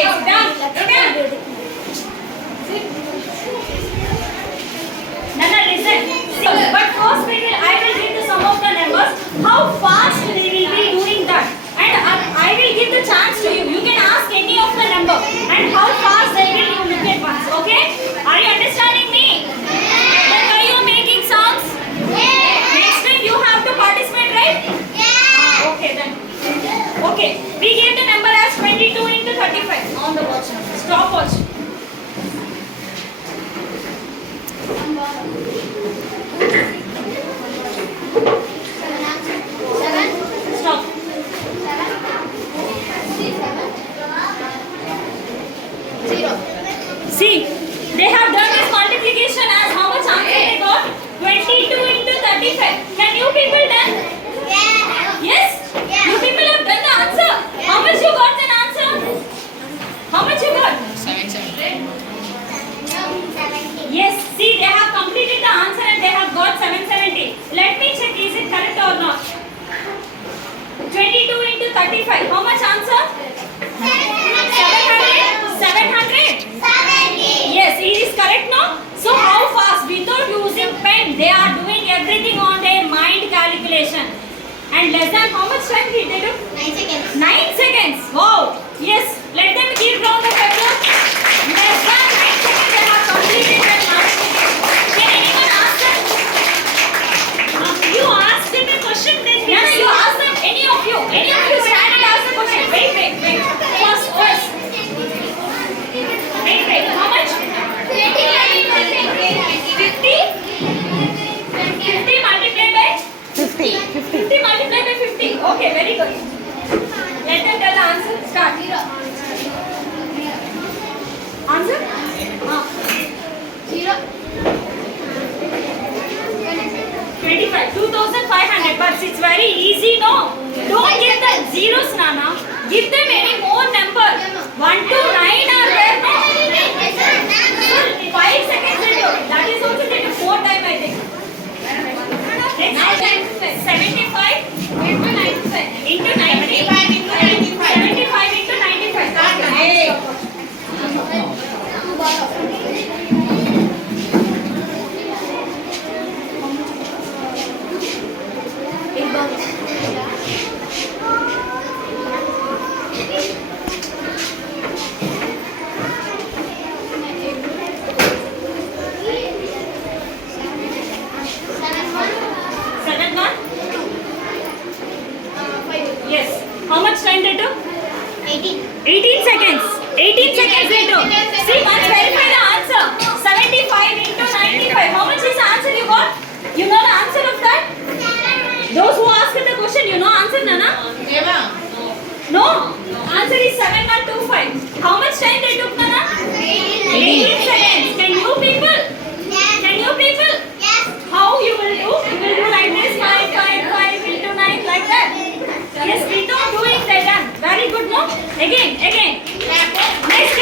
Okay, done. Nana, listen. But first I will give the sum of the numbers. How fast they will be doing that. And I will give the chance to you. You can ask any of the number. And how fast they will you look at once. Okay? Are you understanding me? Then why you making sounds? Next time you have to participate, right? Okay then. Okay. We gave the number as 22 into 35 on the watch. Stopwatch. Stop. See, they have done this multiplication as how much answer they got? 22 into 35. Can you people done? Yes? You people have done the answer. How much you got an answer? How much you got? 770. Yes, see, they have completed the answer and they have got 770. Let me check, is it correct or not? 22 into 35. How much answer? 700? 700? Yes, it is correct now. So how fast? Without using pen, they are doing everything on their mind calculation. And less than how much time did they do? 9 seconds. 9 seconds. Wow. Yes, let them give round of applause. Less than 9 seconds they have completed their multiplication. Can anyone ask them? You ask them a question, then we No, you ask them. Any of you stand and ask the question. Wait. First. Wait. How much? 50? 50 multiplied by? 50. 50 multiplied by 50. Okay, very good. Let them tell the answer. Start. Answer? 25. 2,500. But it's very easy, no? Don't give them zeros, Nana. Give them any more number. 1 to 9 are there, no? 5 seconds later. That is also taken 4 time, I think. Next, 75 into 95. Into 90. 75 into 95. Hey. Seven one? Yes. How much time they took? 18. 18 seconds. 18 seconds they took. See, once verify the answer. 75 into 95. How much is the answer you got? You know the answer of that? Those who asked the question, you know answer, Nana? No. Answer is 7125. How much time they took, Nana? 18 seconds. Can you people? Yes. How you will do? You will do like this, 5 into 9, like that. Yes, without doing that done. Very good, no? Again. Next,